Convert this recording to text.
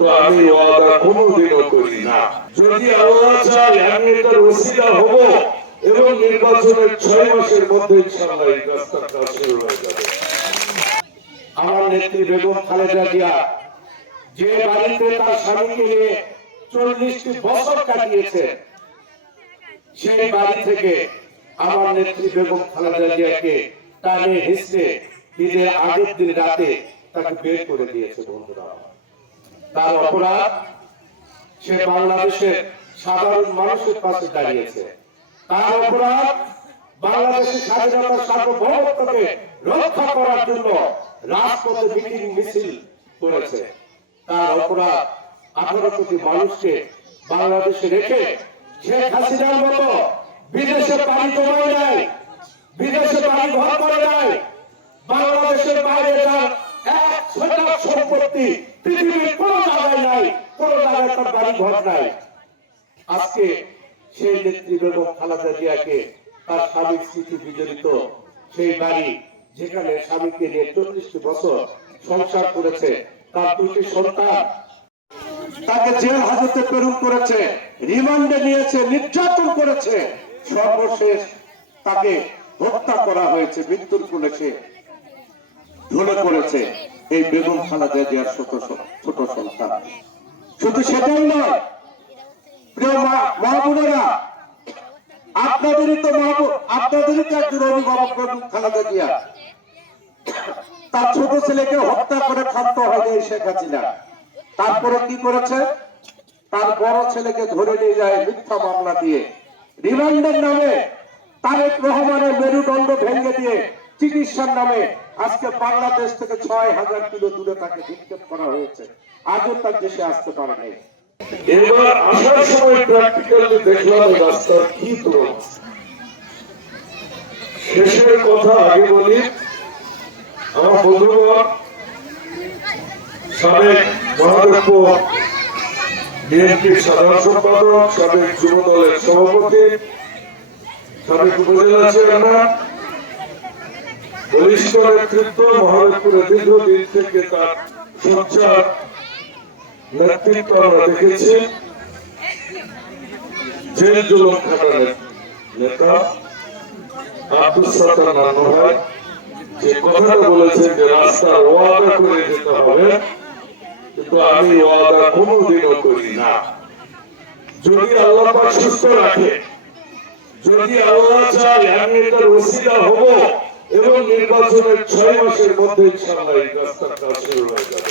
তো আমি ওয়াদা কোনোদিনও করি না। যদি আল্লাহ চায় আমি এটার ওসিলা হব এবং নির্বাচনের 6 মাসের মধ্যে ইনশাআল্লাহ এই রাস্তার কাজ শুরু হয়ে যাবে। আমার নেত্রী বেগম খালেদা জিয়া যে বাড়িতে তার স্বামীকে নিয়ে 40টি বছর কাটিয়েছে, সেই বাড়ি থেকে আমার নেত্রী বেগম খালেদা জিয়াকে টানে হিসেবে ঈদের আগের দিন রাতে তাকে বের করে দিয়েছে। বন্ধুরা, তার অপরাধ, সে বাংলাদেশের সাধারণ মানুষের পাশে দাঁড়িয়েছে। তার অপরাধ, বাংলাদেশের স্বাধীনতা সার্বভৌমত্বকে রক্ষা করার জন্য রাজপথে মিটিং মিছিল করেছে। তার অপরাধ, 18 কোটি মানুষকে বাংলাদেশে রেখে শেখ হাসিনার মতো বিদেশে বাড়ি জমায় নাই, বিদেশে বাড়ি ঘর করে নাই, বাংলাদেশের বাইরে তার 1 শতাংশ সম্পত্তি পৃথিবীর কোন জায়গায় নাই, কোন জায়গায় তার বাড়ি ঘর নাই। আজকে সেই নেত্রী বেগম খালেদা জিয়াকে তার স্বামীর স্মৃতি বিজড়িত সেই বাড়ি, যেখানে স্বামীকে নিয়ে 40টি বছর সংসার করেছে, তার 2টি সন্তান, তাকে জেল হাজতে প্রেরণ করেছে, রিমান্ডে নিয়েছে, নির্যাতন করেছে, সর্বশেষ তাকে হত্যা করা হয়েছে, মৃত্যুর কোলে সে ঢলে পড়েছে এই বেগম খালেদা জিয়ার ছোট সন্তান। শুধু সেটাই নয়, প্রিয় মা বোনেরা, আপনাদেরই তো একজন অভিভাবক বেগম খালেদা জিয়া। তার ছোট ছেলেকে হত্যা করে ক্ষান্ত হয়ে যায় শেখ হাসিনা। তারপরে কি করেছে? তার বড় ছেলেকে ধরে নিয়ে যায় মিথ্যা মামলা দিয়ে, রিমান্ডের নামে তারেক রহমানের মেরুদণ্ড ভেঙে দিয়ে চিকিৎসার নামে আজকে বাংলাদেশ থেকে 6000 কিলো দূরে তাকে নিক্ষেপ করা হয়েছে। আজও তার দেশে আসতে পারে নাই। এবার আসার সময় প্র্যাকটিক্যালি দেখলাম রাস্তার কি তুলনা। শেষের কথা আগে বলি, আমার বন্ধুগণ, সাবেক মহাদেবপুর বিএনপির সাধারণ সম্পাদক, সাবেক যুব দলের সভাপতি, সাবেক উপজেলা চেয়ারম্যান, বলিষ্ঠ নেতৃত্ব, মহাদেবপুরে দীর্ঘদিন থেকে তার সোচ্চার নেতৃত্ব আমরা দেখেছি। জেল জুলুম খাটার নেতা আব্দুল সাত্তার নানু ভাই যে কথাটা বলেছেন যে রাস্তার ওয়াদা করে যেতে হবে, কিন্তু আমি ওয়াদা কোনোদিনও করি না। যদি আল্লাহ পাক সুস্থ রাখে, যদি আল্লাহ চায় আমি এটার ওসিলা হব এবং নির্বাচনের 6 মাসের মধ্যে ইনশাআল্লাহ এই রাস্তার কাজ শুরু হয়ে যাবে।